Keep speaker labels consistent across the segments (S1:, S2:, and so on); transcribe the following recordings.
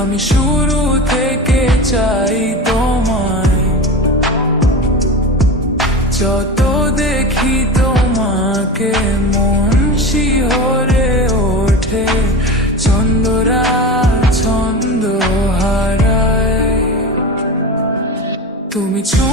S1: আমি শুরু থেকে চাই তোমায়। যত দেখি তোমাকে, মন শিহরে ওঠে। চন্দরা ছন্দ হারায়। তুমি ছুঁয়ে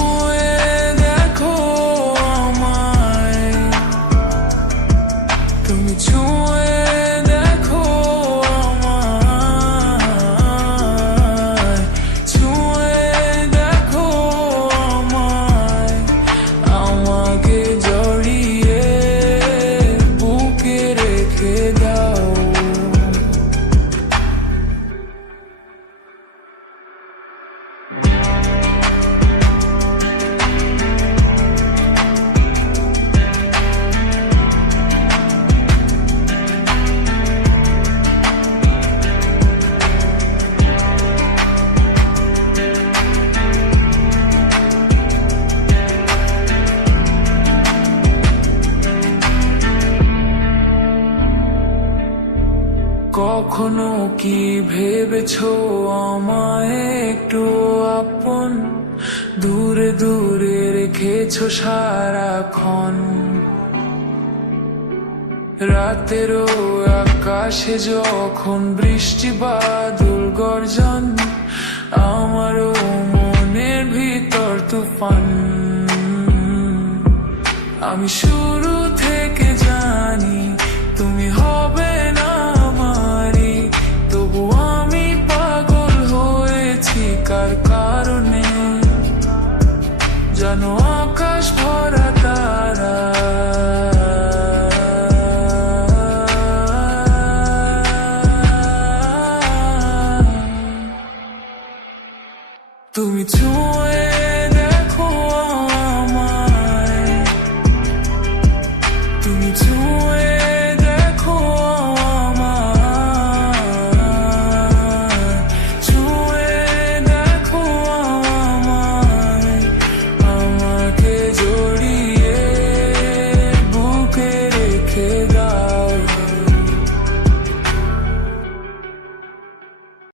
S1: কখনো কি ভেবেছো আমায় একটু আপন? দূরে দূরে রেখেছো সারাক্ষণ। রাতেরও আকাশে যখন বৃষ্টি বাদল গর্জন, আমারও মনের ভিতর তুফান। আমি শুরু কারণে তারা। তুমি ছুঁয়ে